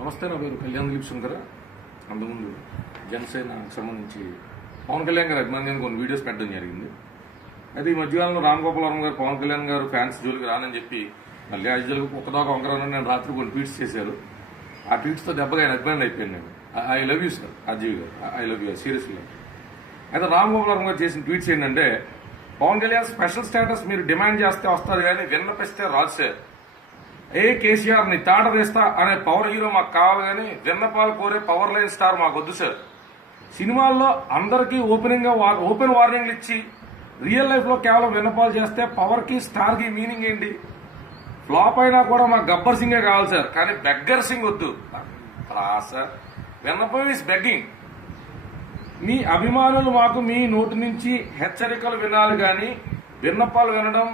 నమస్తే, నా పేరు కళ్యాణ్ దిలీప్ శంకర్. అంతకుముందు జనసేనకు సంబంధించి పవన్ కళ్యాణ్ గారు అభిమానిగా కొన్ని వీడియోస్ పెట్టడం జరిగింది. అయితే ఈ మధ్యకాలంలో రామ్ గోపాల్ వర్మ గారు పవన్ కళ్యాణ్ గారు ఫ్యాన్స్ జోలికి రానని చెప్పి మళ్ళీ ఐదులకు ఒక్కదాకా వంకరని నేను రాత్రి కొన్ని ట్వీట్స్ చేశారు. ఆ ట్వీట్స్తో దెబ్బగా ఆయన అభిమాని అయిపోయాను నేను. ఐ లవ్ యూ సార్ అజీవ్ గారు, ఐ లవ్ యూ సీరియస్లీ. అయితే రామ్ గోపాల్ వర్మ గారు చేసిన ట్వీట్స్ ఏంటంటే, పవన్ కళ్యాణ్ స్పెషల్ స్టేటస్ మీరు డిమాండ్ చేస్తే వస్తుంది కానీ విన్నపిస్తే రాదు సార్. కేసీఆర్ ని తాట వేస్తా అనే పవర్ హీరో మాకు కావాలి కానీ విన్నపాలు కోరే పవర్ లైన్ స్టార్ మాకు వద్దు సార్. సినిమాల్లో అందరికీ ఓపెన్ వార్నింగ్లు ఇచ్చి రియల్ లైఫ్ లో కేవలం విన్నపాలు చేస్తే పవర్ కి స్టార్ కి మీనింగ్ ఏంటి? ఫ్లాప్ అయినా కూడా మాకు గబ్బర్ సింగే కావాలి సార్, కానీ బెగ్గర్ సింగ్ వద్దు సార్. విన్నపం ఈస్ బెగ్గింగ్. మీ అభిమానులు మాకు మీ నోటి నుంచి హెచ్చరికలు వినాలి కానీ విన్నపాలు వినడం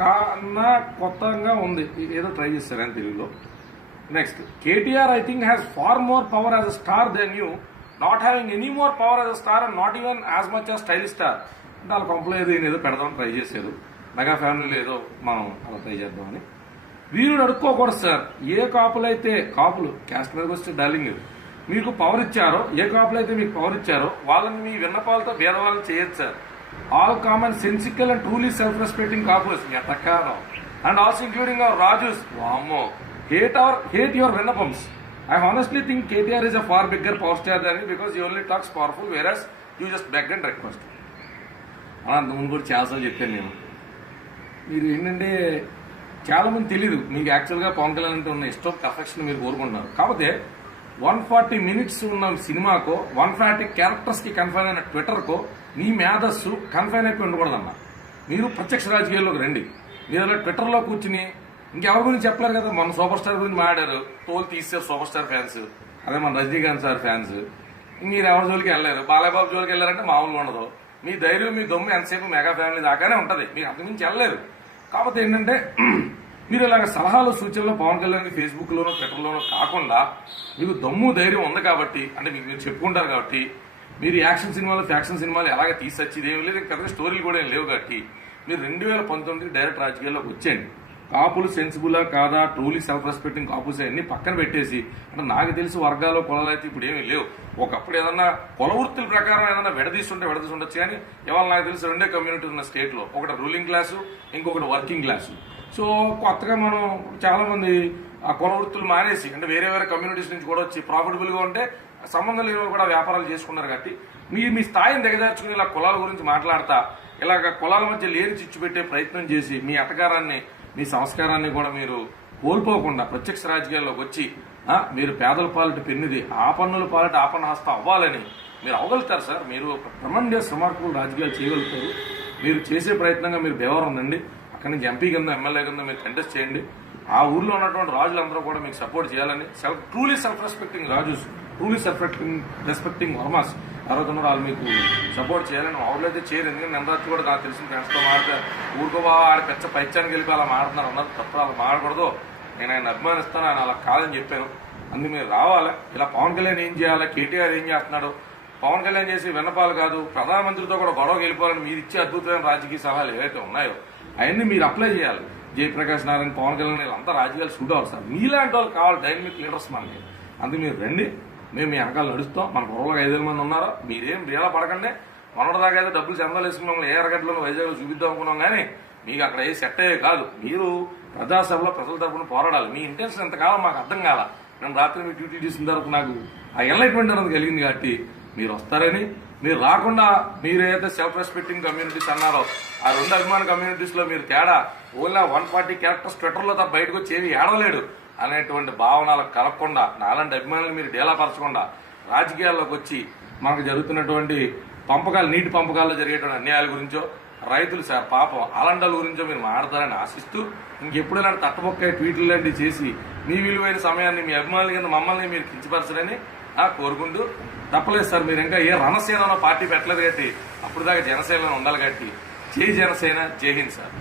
కన్నా కొత్తగా ఉంది. ఏదో ట్రై చేస్తారు అని తెలుగులో. Next, KTR I think has far more power as a star than you, not having any more power as a star and not even as much as stylish star. అంటే వాళ్ళ కంపెనీ ఏదో పెడదామని ట్రై చేశారు. Mega ఫ్యామిలీలో ఏదో మనం అలా try చేద్దామని. వీరుడు అడుక్కోకూడదు సార్. ఏ కాపులైతే కాపులు క్యాస్ట్ మీదకి వస్తే డార్లింగ్ మీకు పవర్ ఇచ్చారో, ఏ కాపులైతే మీకు పవర్ ఇచ్చారో వాళ్ళని మీ విన్నపాలతో భేదవాళ్ళని చేయొచ్చు sir. All common, sensical and truly self-respecting couples, and also including our Rajus, hate your Venapams. I honestly think KTR is a far bigger power star than you because he only talks powerful, whereas you just beg and request. అంతకుముందు కూడా చాలాసార్లు చెప్పాను నేను. మీరు ఏంటంటే చాలా మంది తెలీదు మీకు యాక్చువల్గా పవన్ కళ్యాణ్ అంటే ఉన్న ఇష్టం పర్ఫెక్షన్ మీరు కోరుకుంటున్నారు. కాకపోతే 140 minutes ఉన్న సినిమాకో 140 క్యారెక్టర్స్ కి కన్ఫైన్ అయిన ట్విట్టర్కో నీ మేధస్సు కన్ఫైన్ అయిపోయి ఉండకూడదమ్మా. మీరు ప్రత్యక్ష రాజకీయాల్లోకి రండి. మీరు అలా ట్విట్టర్లో కూర్చుని ఇంకెవరి గురించి చెప్పలేరు కదా. మన సూపర్ స్టార్ గురించి మాట్లాడారు, తోలు తీసారు సూపర్ స్టార్ ఫ్యాన్స్. అదే మన రజనీకాంత్ సార్ ఫ్యాన్స్. మీరు ఎవరి జోలికి వెళ్ళారు, బాలయ్యబాబు జోలికి వెళ్ళారంటే మామూలుగా ఉండదు. మీ ధైర్యం మీ దొమ్ము ఎంతసేపు మెగా ఫ్యామిలీ దాకానే ఉంటుంది, మీకు అంతకుమించి వెళ్ళలేదు. కాకపోతే ఏంటంటే మీరు ఇలాగ సలహాలు సూచనలు పవన్ కళ్యాణ్ ఫేస్బుక్ లోనో ట్విట్టర్లోనో కాకుండా మీకు దమ్ము ధైర్యం ఉంది కాబట్టి, అంటే మీకు మీరు చెప్పుకుంటారు కాబట్టి, మీరు యాక్షన్ సినిమాలు ఫ్యాక్షన్ సినిమాలు ఎలాగ తీసొచ్చేది ఏమి లేదు, పెద్ద స్టోరీలు కూడా ఏం లేవు కాబట్టి మీరు 2019 డైరెక్ట్ రాజకీయాల్లోకి వచ్చేయండి. కాపులు సెన్సిబులా కాదా, ట్రూలీ సెల్ఫ్ రెస్పెక్టింగ్ కాపుల్స్ అన్ని పక్కన పెట్టేసి, అంటే నాకు తెలిసి వర్గాలు కులాలు అయితే ఇప్పుడు ఏమీ లేవు. ఒకప్పుడు ఏదన్నా కుల వృత్తుల ప్రకారం ఏదన్నా విడదీసుండొచ్చు కానీ ఇవాళ నాకు తెలిసి రెండే కమ్యూనిటీ ఉన్న స్టేట్ లో, ఒకటి రూలింగ్ క్లాసు, ఇంకొకటి వర్కింగ్ క్లాసు. సో కొత్తగా మనం చాలా మంది ఆ కుల వృత్తులు మానేసి, అంటే వేరే కమ్యూనిటీస్ నుంచి కూడా వచ్చి ప్రాఫిటబుల్ గా ఉంటే సంబంధం లేని వాళ్ళు కూడా వ్యాపారాలు చేసుకున్నారు కాబట్టి మీ స్థాయిని దిగజార్చుకుని ఇలా కులాల గురించి మాట్లాడతా ఇలాగ కులాల మధ్య లేని చిచ్చు పెట్టే ప్రయత్నం చేసి మీ అటకారాన్ని మీ సంస్కారాన్ని కూడా మీరు కోల్పోకుండా ప్రత్యక్ష రాజకీయాల్లోకి వచ్చి మీరు పేదల పాలిట పెన్నిది ఆ పన్నుల పాలిట ఆపన్న హస్తం అవ్వాలని మీరు అవ్వగలుగుతారు సార్. మీరు ఒక ట్రమండియస్ రిమార్కబుల్ రాజకీయాలు చేయగలుగుతారు. మీరు చేసే ప్రయత్నంగా మీరు దేవరం ఉందండి. అక్కడి నుంచి ఎంపీ కింద ఎమ్మెల్యే కింద మీరు కంటెస్ట్ చేయండి. ఆ ఊర్లో ఉన్నటువంటి రాజులందరూ కూడా మీకు సపోర్ట్ చేయాలని, truly self respecting Rajus, truly respecting Varmas ఎవరైతే వాళ్ళు మీకు సపోర్ట్ చేయాలని ఊళ్ళో అయితే చేయరు. ఎందుకంటే నిన్నరాత్రి కూడా నాకు తెలిసిన ఫ్రెండ్స్తో మాట్లాడితే ఊరుకోబా ఆడ పెచ్చ పైచ్యానికి వెళ్ళి అలా మాట్లాడుతున్నారు అన్నారు. తప్ప అలా మాట్లాడకూడదు, నేను ఆయన అభిమానిస్తాను, ఆయన అలా కాదని చెప్పాను. అందుకు మీరు రావాలి. ఇలా పవన్ కళ్యాణ్ ఏం చేయాలి, కేటీఆర్ ఏం చేస్తున్నాడు, పవన్ కళ్యాణ్ చేసి విన్నపాలు కాదు ప్రధానమంత్రితో కూడా గొడవకి వెళ్ళిపోవాలని మీరు ఇచ్చే అద్భుతమైన రాజకీయ సలహాలు ఏవైతే ఉన్నాయో అవన్నీ మీరు అప్లై చేయాలి. జయప్రకాష్ నారాయణ, పవన్ కళ్యాణ్ వీళ్ళంతా రాజకీయాలు షూట్ అవ్వాలి సార్. మీలాంటి వాళ్ళు కావాలి, డైనమిక్ లీడర్స్ మనకి. అందుకు మీరు రండి, మేము మీ వెనకాల నడుస్తాం. మన కుర్రలో 5,000 మంది ఉన్నారో మీరేం రీలా పడకండి. మొన్నటిదాకా అయితే డబ్బులు చందాలు వేసుకున్నాం, ఏ అరగంటలో వైజాగ్లో చూపిద్దాం అనుకున్నాం కానీ మీకు అక్కడ ఏ సెట్ అయ్యే కాదు. మీరు ప్రజాసభలో ప్రజల తరఫున పోరాడాలి. మీ ఇంటెన్షన్ ఎంతకాలం మాకు అర్థం కాల. నేను రాత్రి మీ డ్యూటీ చేసిన తర్వాత నాకు ఆ ఎన్లైట్మెంట్ అనేది కలిగింది కాబట్టి మీరు వస్తారని. మీరు రాకుండా మీరేదైతే సెల్ఫ్ రెస్పెక్టింగ్ కమ్యూనిటీస్ అన్నారో ఆ రెండు అభిమాన కమ్యూనిటీస్ లో మీరు తేడా ఓన్లీ 140 క్యారెక్టర్స్ ట్విట్టర్లో తప్ప బయటకు వచ్చి ఏమి ఏడవలేడు అనేటువంటి భావనలకు కలగకుండా, నాలాంటి అభిమానులు మీరు డేలాపరచకుండా రాజకీయాల్లోకి వచ్చి మనకు జరుగుతున్నటువంటి పంపకాలు, నీటి పంపకాల్లో జరిగేటువంటి అన్యాయాల గురించో, రైతులు సార్ పాపం అలాంటి గురించో మీరు మాట్లాడతారని ఆశిస్తూ, ఇంకెప్పుడు ఇలాంటి తట్టబొక్క ట్వీట్లు లాంటివి చేసి మీ విలువైన సమయాన్ని మీ అభిమానుల కింద మమ్మల్ని మీరు కించపరచరని కోరుకుంటూ, తప్పలేదు సార్. మీరు ఇంకా ఏ రణసేన పార్టీ పెట్టలేదు కాబట్టి అప్పుడు దాకా జనసేనలో ఉండాలి కాబట్టి జై జనసేన, జై హింద్ సార్.